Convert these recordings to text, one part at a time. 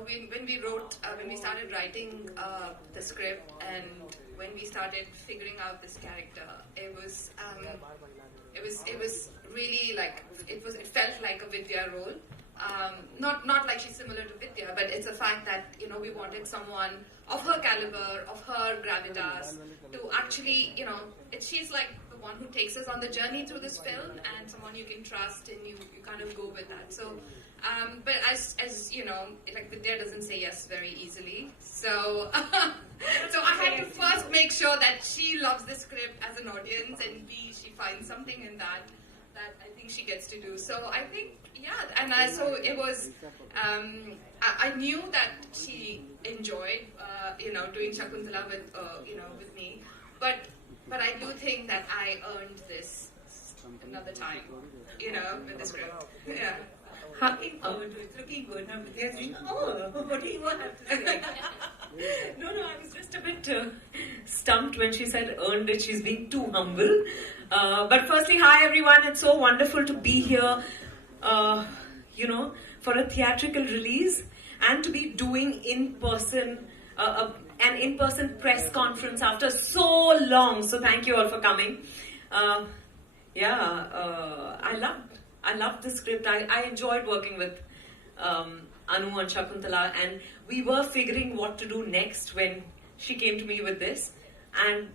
when we started writing the script and when we started figuring out this character, it was really like it felt like a Vidya role. Not like she's similar to Vidya, but it's a fact that we wanted someone of her caliber, of her gravitas, to actually she's like the one who takes us on the journey through this film, and someone you can trust, and you kind of go with that. So, but as you know, like Vidya doesn't say yes very easily, so so I had to first make sure that she loves the script as an audience, and B, she finds something in that I think she gets to do. So I think, and so it was, I knew that she enjoyed, doing Shakuntala with me, but I do think that I earned this another time, with the script. Yeah. It's looking good. What do you have to say? No, I was just a bit stumped when she said earned it. She's being too humble. But firstly, hi everyone. It's so wonderful to be here, for a theatrical release and to be doing an in-person press conference after so long. So thank you all for coming. I loved the script. I enjoyed working with Anu and Shakuntala, and we were figuring what to do next when she came to me with this. And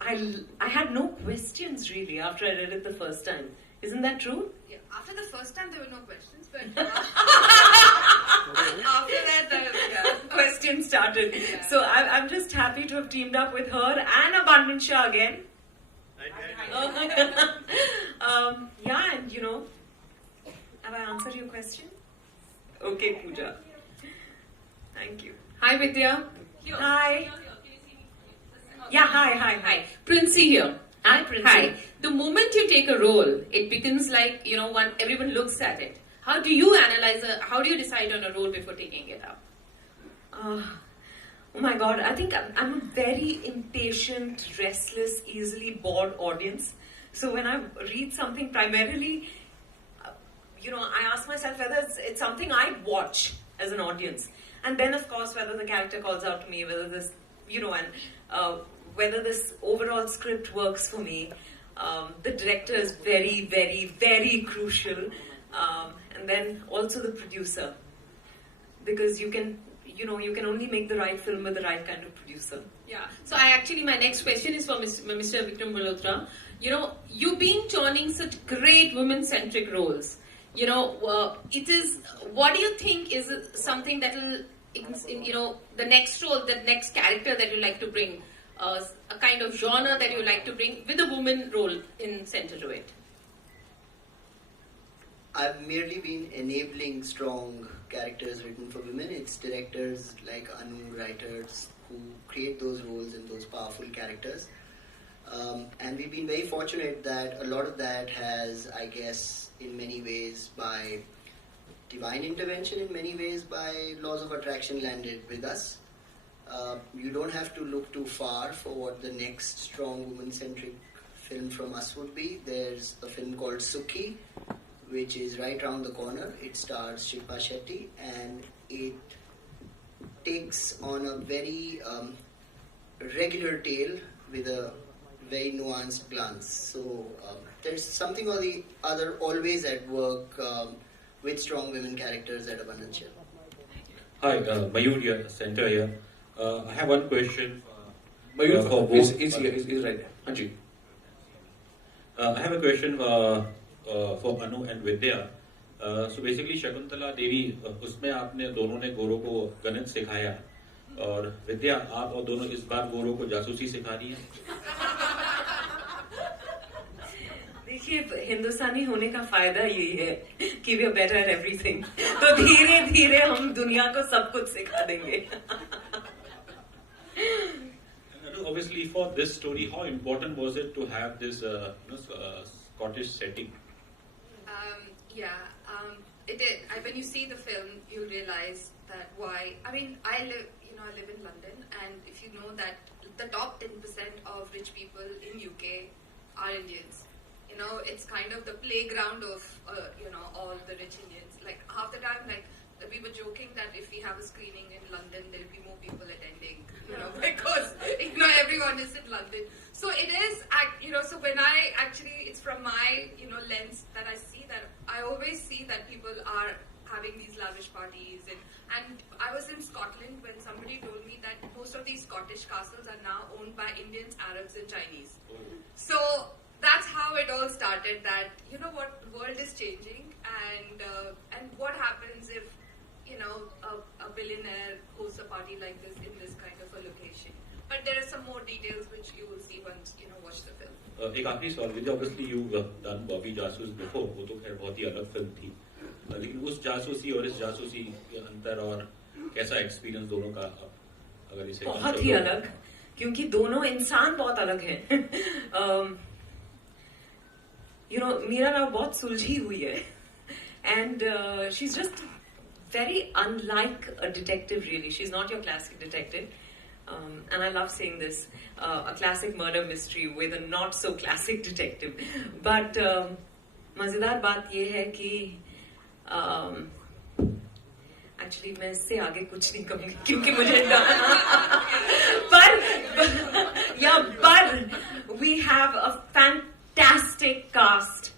I had no questions really after I read it the first time. Isn't that true? Yeah, after the first time there were no questions, but after that questions started. Yeah. So I'm just happy to have teamed up with her and Abandon Shah again. Have I answered your question? Okay, Pooja. Thank you. Hi, Vidya. Hi. Yeah, hi. Princey here. Hi, Princey. Hi. The moment you take a role, it becomes like, everyone looks at it. How do you analyze how do you decide on a role before taking it up? Oh my God, I think I'm a very impatient, restless, easily bored audience. So when I read something, primarily, I ask myself whether it's something I watch as an audience. And then, of course, whether the character calls out to me, whether this, whether this overall script works for me. The director is very, very, very crucial. And then also the producer. Because you can only make the right film with the right kind of producer. Yeah. So my next question is for Mr. Vikram Malhotra. You've been turning such great women-centric roles. It is, what do you think is something that will, the next role, the next character that you like to bring, a kind of genre that you like to bring with a woman role in center to it? I've merely been enabling strong characters written for women. It's directors like Anu, writers who create those roles and those powerful characters. And we've been very fortunate that a lot of that has, I guess, in many ways by divine intervention, in many ways by laws of attraction landed with us. You don't have to look too far for what the next strong woman-centric film from us would be. There's a film called Sukhi, which is right around the corner. It stars Shilpa Shetty, and it takes on a very regular tale with a very nuanced glance. So there's something or the other always at work with strong women characters at Abandon Shah. Hi, Mayur here, center here. I have one question. Mayur for both. Is right. Anji. I have a question for Anu and Vidya. So basically Shakuntala Devi, उसमें आपने दोनों ने गोरों को गणित सिखाया और विद्या आप और दोनों इस बार गोरों को जासूसी सिखा रही हैं. देखिए हिंदुस्तानी होने का फायदा यही है कि we are better at everything. तो धीरे धीरे हम दुनिया को सब कुछ सिखा देंगे. Obviously, for this story, how important was it to have this Scottish setting? It is. When you see the film, you realize that why. I mean, I live in London, and if you know that the top 10% of rich people in UK are Indians. It's kind of the playground of all the rich Indians. Like half the time, like we were joking that if we have a screening in London, there will be more people attending, because everyone is in London. So it is, so when I actually, it's from my, lens that I see that, I always see that people are having these lavish parties. And I was in Scotland when somebody told me that most of these Scottish castles are now owned by Indians, Arabs and Chinese. So that's how it all started, that, what, the world is changing, and what happens if, a billionaire hosts a party like this in this kind of a location. But there are some more details which you will see once, watch the film. एक आखिरी सवाल, विद्या, obviously you've done Bobby Jasoos before, वो तो खैर बहुत ही अलग film थी, लेकिन उस जासूसी और इस जासूसी के अंतर और कैसा एक्सपीरियंस दोनों का, अगर इसे बहुत ही अलग, क्योंकि दोनों इंसान बहुत अलग हैं. मीरा राव बहुत सुलझी हुई है, and she's just very unlike a detective, really. She's not your classic detective. And I love saying this, a classic murder mystery with a not so classic detective. But मजेदार बात ये है कि actually मैं इससे आगे कुछ नहीं कहूँगी क्योंकि मुझे but we have a fantastic cast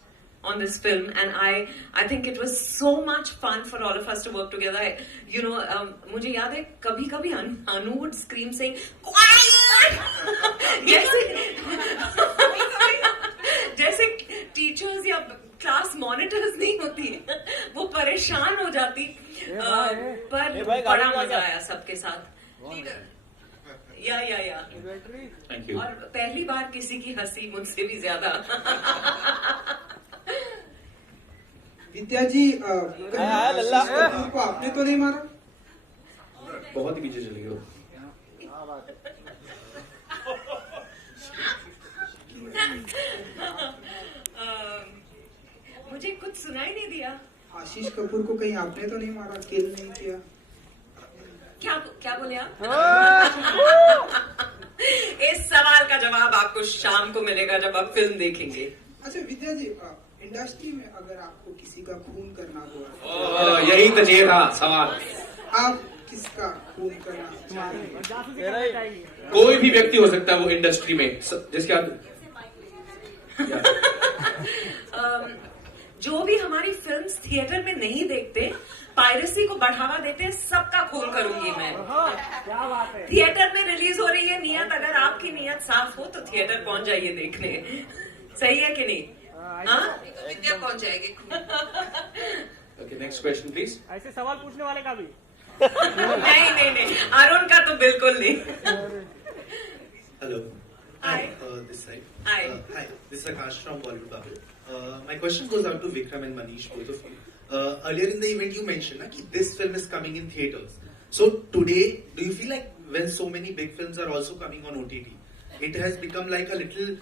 on this film, and I think it was so much fun for all of us to work together. मुझे याद है कभी Anu would scream saying quiet जैसे टीचर्स या क्लास मॉनिटर्स नहीं होती, वो परेशान हो जाती. पर बड़ा मजा आया सबके साथ. या थैंक यू. और पहली बार किसी की हंसी मुझसे भी ज्यादा. विद्या जी, कपूर को आपने तो नहीं मारा? बहुत ही पीछे चली गई. मुझे कुछ सुनाई नहीं दिया. आशीष कपूर को कहीं आपने तो नहीं मारा, किल नहीं किया? क्या बोले आप? इस सवाल का जवाब आपको शाम को मिलेगा जब आप फिल्म देखेंगे. अच्छा विद्या जी, इंडस्ट्री में अगर आपको किसी का खून करना हुआ, यही तो चाहिए था सवाल. आप किसका खून करना? कोई भी व्यक्ति हो सकता है वो इंडस्ट्री में, जिसके आप जो भी हमारी फिल्म्स थिएटर में नहीं देखते, पायरेसी को बढ़ावा देते हैं, सबका खून करूंगी मैं. थिएटर में रिलीज हो रही है नियत, अगर आपकी नियत साफ हो तो थिएटर पहुंच जाइए देखने. सही है कि नहीं? विद्या पहुंच जाएगी. Okay, next question please. ऐसे सवाल पूछने वाले का भी नहीं, अरुण का तो बिल्कुल नहीं. Hello. Hi. This side. Hi. Hi. This is Akash from Bollywood Bubble. My question goes out to Vikram and Manish, both of you. Earlier in the event, you mentioned that this film is coming in theaters. So today, do you feel like when so many big films are also coming on OTT, it has become like a little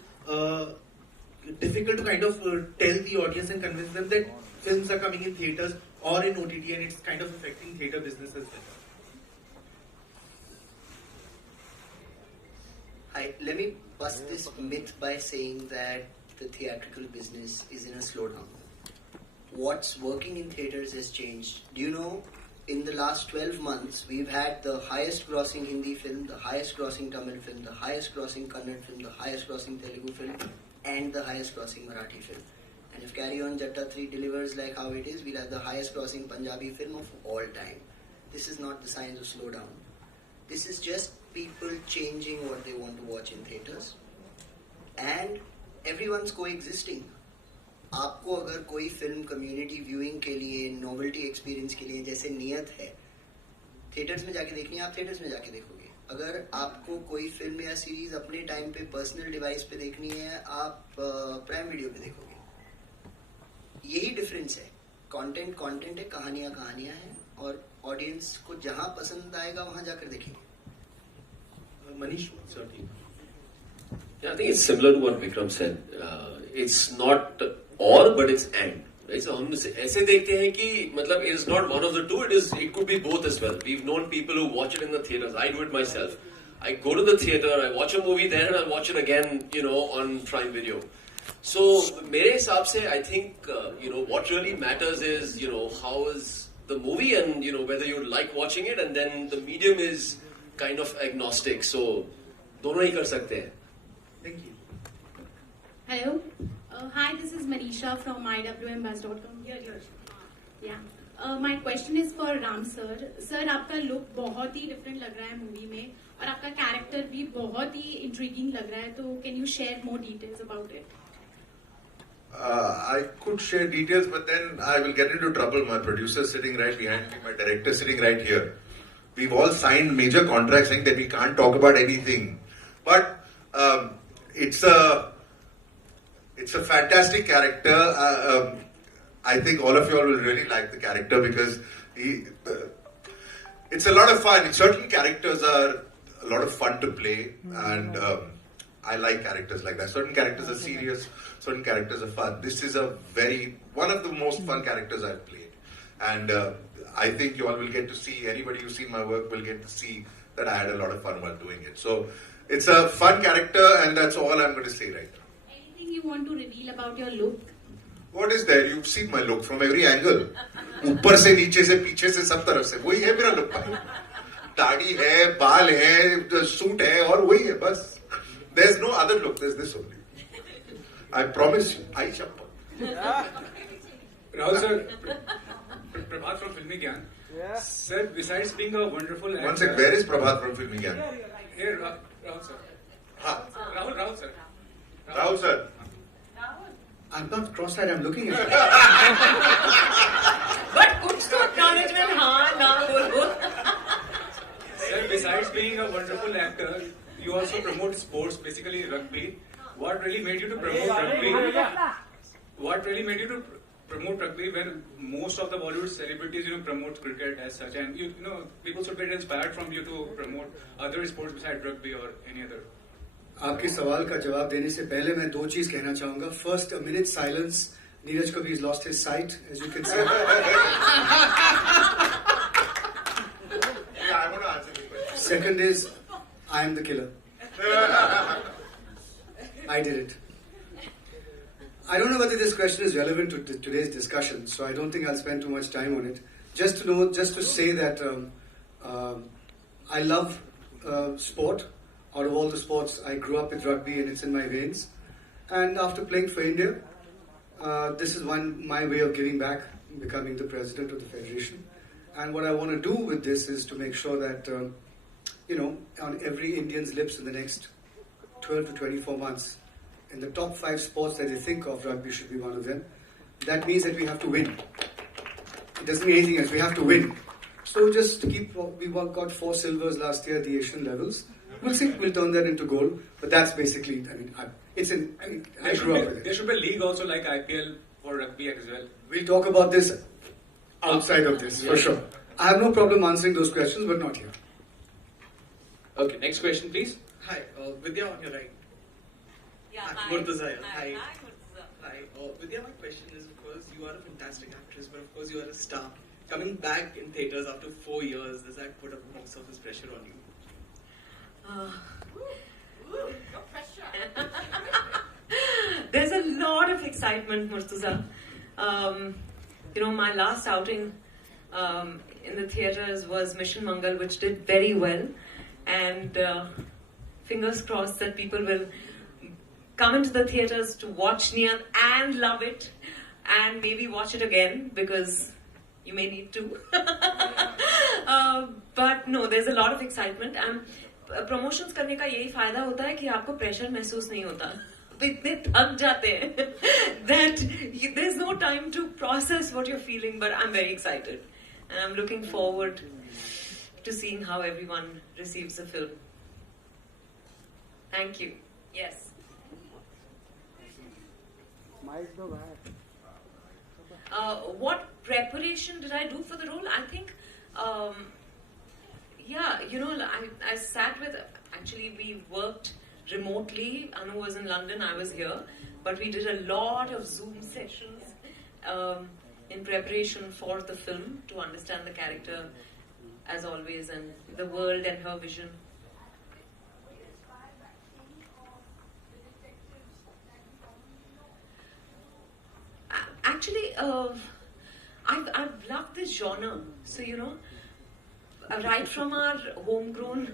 difficult to kind of tell the audience and convince them that films are coming in theaters or in OTT, and it's kind of affecting theater business as well? Hi, let me bust this myth by saying that the theatrical business is in a slowdown. What's working in theaters has changed. Do you know, in the last 12 months, we've had the highest grossing Hindi film, the highest grossing Tamil film, the highest grossing Kannada film, the highest grossing Telugu film, and the highest grossing Marathi film. And if Carry On Jatta 3 delivers like how it is, we'll have the highest grossing Punjabi film of all time. This is not the signs of slowdown. This is just people changing what they want to watch in theaters. And everyone's coexisting. आपको अगर कोई film community viewing के लिए, novelty experience के लिए, जैसे नियत है, थिएटर्स में जाके देखनी है, आप थिएटर्स में जाके देखोगे. अगर आपको कोई फिल्म या सीरीज अपने टाइम पे पर्सनल डिवाइस पे देखनी है, आप प्राइम वीडियो पे देखोगे. यही डिफरेंस है. कंटेंट है, कहानियां हैं, और ऑडियंस को जहां पसंद आएगा वहां जाकर देखेंगे. Manish, certainly. Yeah, I think it's similar to what Vikram said. It's not or, but it's and. Right? So हम ऐसे देखते हैं कि मतलब it is not one of the two. It could be both as well. We've known people who watch it in the theaters. I do it myself. I go to the theater, I watch a movie there, and I watch it again, on Prime Video. So मेरे हिसाब से I think what really matters is how is the movie and whether you like watching it, and then the medium is kind of agnostic. So, दोनों ही कर सकते हैं. Thank you. Hello. Hi, this is Manisha from iwmbuzz.com. Yeah. My question is for Ram sir. Sir, आपका look बहुत ही different लग रहा है movie में और आपका character भी बहुत ही intriguing लग रहा है. तो can you share more details about it? I could share details, but then I will get into trouble. My producer is sitting right behind me, my director is sitting right here. We've all signed major contracts saying that we can't talk about anything. But it's a fantastic character. I think all of you all will really like the character because it's a lot of fun. Certain characters are a lot of fun to play, and I like characters like that. Certain characters are serious, certain characters are fun. This is one of the most fun characters I've played, and I think you all will get to see, anybody who's seen my work will get to see that I had a lot of fun while doing it. So it's a fun character, and that's all I'm going to say right now. Anything you want to reveal about your look? What is there? You've seen my look from every angle. ऊपर से, नीचे से, पीछे से, सब तरफ से. वही है मेरा look. दाढ़ी है, बाल है, सूट है, और वही है बस. There's no other look. There's this only. I promise you. I shall. Rahul sir, Prabhat from Filmi Gyan. Sir, besides being a wonderful actor... One sec, where is Prabhat from Filmi Gyan? Here, Rahul sir. Rahul sir. Rahul sir. I'm not cross-eyed, I'm looking at it. But कुछ तो acknowledgement हाँ ना बोलो. Sir, besides being a wonderful actor, you also promote sports, basically rugby. What really made you to promote rugby? What really made you to promote rugby when most of the Bollywood celebrities, promote cricket as such, and people should get inspired from you to promote other sports besides rugby or any other? आपके सवाल का जवाब देने से पहले मैं दो चीज कहना चाहूंगा. First, a minute silence. Neeraj Kabi has lost his sight, as you can see. Yeah, I want to answer this question. Second is, I am the killer. I did it. I don't know whether this question is relevant to today's discussion, so I don't think I'll spend too much time on it. Just to say that I love sport. Out of all the sports, I grew up with rugby and it's in my veins. And after playing for India, this is my way of giving back, becoming the president of the federation. And what I want to do with this is to make sure that, on every Indian's lips in the next 12 to 24 months, in the top 5 sports that they think of, rugby should be one of them. That means that we have to win. It doesn't mean anything else. We have to win. So just we got 4 silvers last year at the Asian levels. We'll see. We'll turn that into gold. But that's basically, I grew up with it. There should be a league also like IPL for rugby as well. We'll talk about this outside of this, for sure. I have no problem answering those questions, but not here. Okay, next question, please. Hi, Vidya on your right. Yeah, hi. hi. Murtaza. Hi. Hi, Murtaza. Hi. Vidya, my question is, of course, you are a fantastic actress, but of course you are a star. Coming back in theatres after 4 years, does that put a box office pressure on you? No pressure. There's a lot of excitement, Murtaza. My last outing in the theatres was Mission Mangal, which did very well. And fingers crossed that people will come into the theatres to watch Neeyat and love it, and maybe watch it again, because you may need to. But no, there's a lot of excitement. And promotions करने का यही फायदा होता है कि आपको pressure महसूस नहीं होता. इतने थक जाते हैं that there's no time to process what you're feeling, but I'm very excited. And I'm looking forward to seeing how everyone receives the film. Thank you. Yes. What preparation did I do for the role? I think, I sat with, actually we worked remotely. Anu was in London, I was here. But we did a lot of Zoom sessions in preparation for the film to understand the character, as always, and the world and her vision. Actually, I've loved this genre. So, you know, right from our homegrown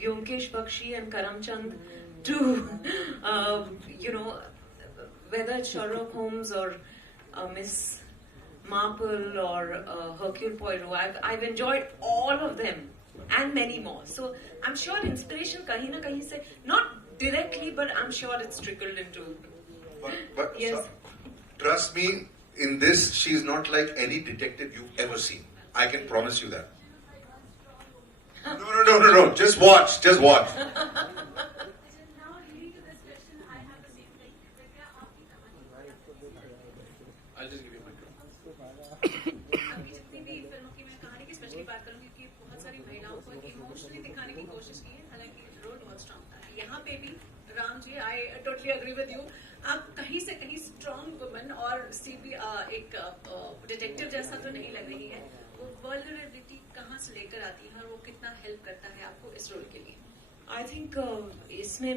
Vyomkesh Bakshi and Karamchand to, you know, whether it's Sherlock Holmes or Miss Marple or Hercule Poirot, I've enjoyed all of them and many more. So I'm sure inspiration kahin na kahin se, not directly, but I'm sure it's trickled into. But yes. so, trust me, in this, she's not like any detective you've ever seen. I can promise you that. No. Just watch. Just watch. I'll just give you my अभी जितनी भी फिल्मों की मैं कहानी की specially बात करूंगी कि बहुत सारी महिलाओं को इमोशनली दिखाने की कोशिश की है, हालांकि रोल बहुत स्ट्रांग था. यहाँ पे भी Ram ji, I totally agree with you. आप कहीं से कहीं स्ट्रांग वुमन और सीबी एक डिटेक्टिव जैसा तो नहीं लग रही है. वो वल्नरेबिलिटी कहाँ से लेकर आती है और वो कितना हेल्प करता है आपको इस रोल के लिए? I think इसमें,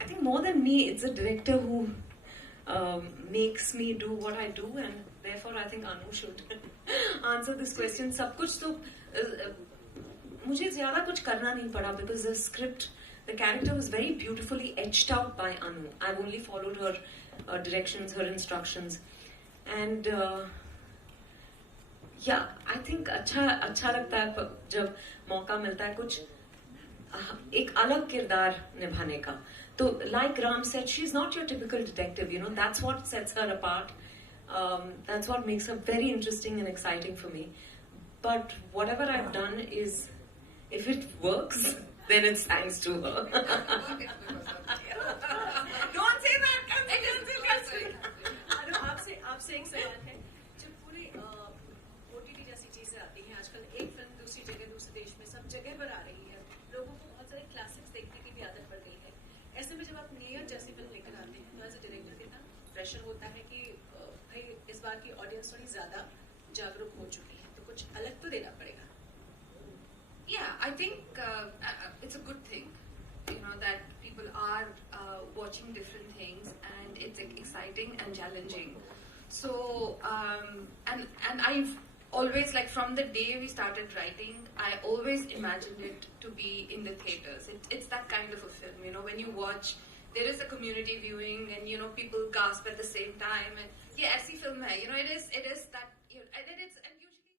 I think more than me, it's a director who makes me do what I do, and therefore I think Anu should answer this question. सब कुछ तो मुझे ज़्यादा कुछ करना नहीं पड़ा because the script, the character was very beautifully etched out by Anu. I've only followed her directions, her instructions, and yeah, I think अच्छा लगता है जब मौका मिलता है कुछ एक अलग किरदार निभाने का. So, like Ram said, she's not your typical detective, you know, that's what sets her apart. That's what makes her very interesting and exciting for me. But whatever I've done is, if it works, then it's thanks to her. Don't say that! आपसे एक सवाल है. जब पूरी OTT जैसी चीजें आती हैं आजकल, एक फिल्म दूसरी जगह दूसरे देश में सब जगह पर आ रही है, लोगों को बहुत सारे क्लासिक्स देखने की भी आदत पड़ गई है. ऐसे में जब आप नीयत जैसी फिल्म लेकर आते हैं तो एज अ डायरेक्टर कितना प्रेशर होता है कि भाई इस बार की ऑडियंस थोड़ी ज्यादा जागरूक हो चुकी है, तो कुछ अलग तो देना पड़ेगा. Yeah, I think it's a good thing, you know, that people are watching different things, and it's exciting and challenging. So, and I've always, like, from the day we started writing, I always imagined it to be in the theaters. It's that kind of a film, you know, when you watch, there is a community viewing, and, you know, people gasp at the same time, and yeah, ऐसी film है, you know, it is